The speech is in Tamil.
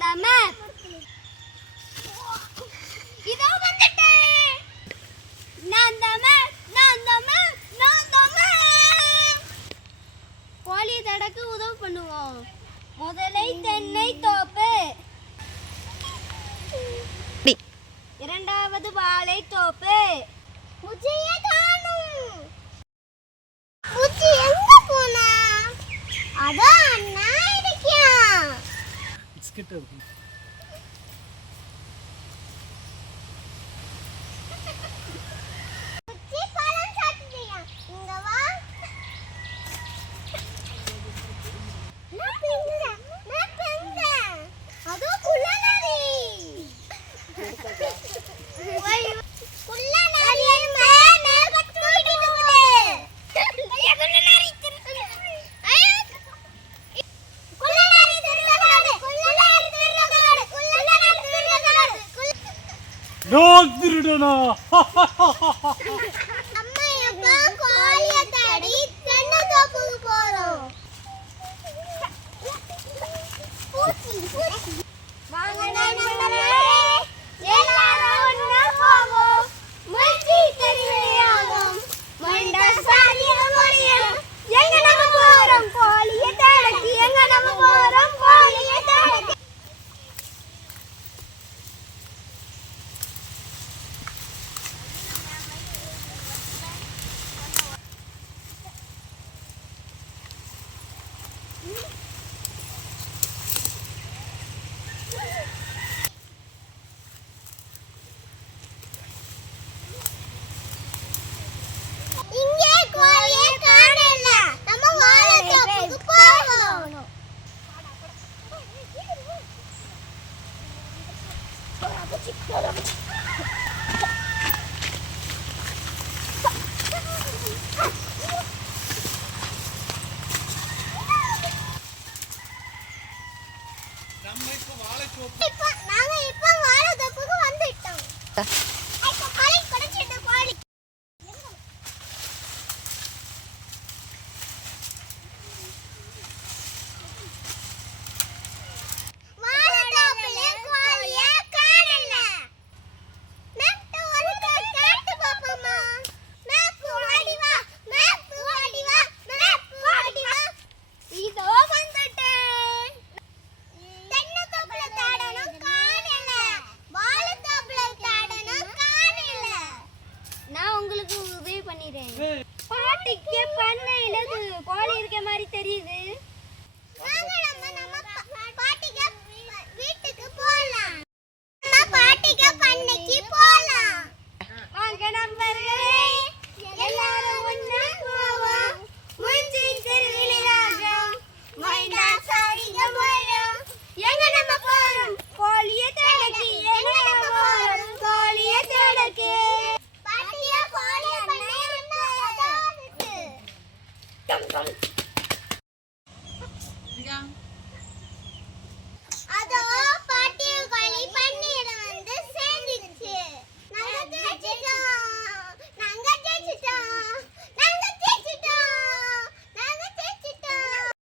நான் தான் மேப். இதோ வந்துட்டேன். நான் தான் மேப். கோழி தடக்கு உதவு பண்ணுவோம். முதலை தென்னை தோப்பு, இரண்டாவது வாழை தோப்பு. முஜியே காணோம். முஜி எங்க போனா? அதோ அண்ணா இருக்கான். பிஸ்கட் இருக்கு. முஜி பழம் சாப்பிட்டியா? இங்க வா. நான் பெங்க. அதோ குள்ளநரி. திருடனா அம்மா எப்ப கோழிய தேடி தென்னை தோப்புக்கு போறோம். வாங்க நண்பர்களே, எல்லாரும் ஒண்ணா போவோம். முயற்சி தெரியாகும் மண்டா சாதியம் முடியும். எங்க நம்ம போறோம் கோழிய தேடி, எங்க நம்ம போறோம் கோழிய தேடி. இங்கே கோழியை காணல. நம்ம வாழைத்தோப்புக்கு போவோம். நாங்க இப்ப வாழைத்தோப்புக்கு வந்துட்டோம். இப்ப கோழி குடிச்சிட்டு கோழி பாட்டிக்கு பண்ணையில கோழி இருக்க மாதிரி தெரியுது.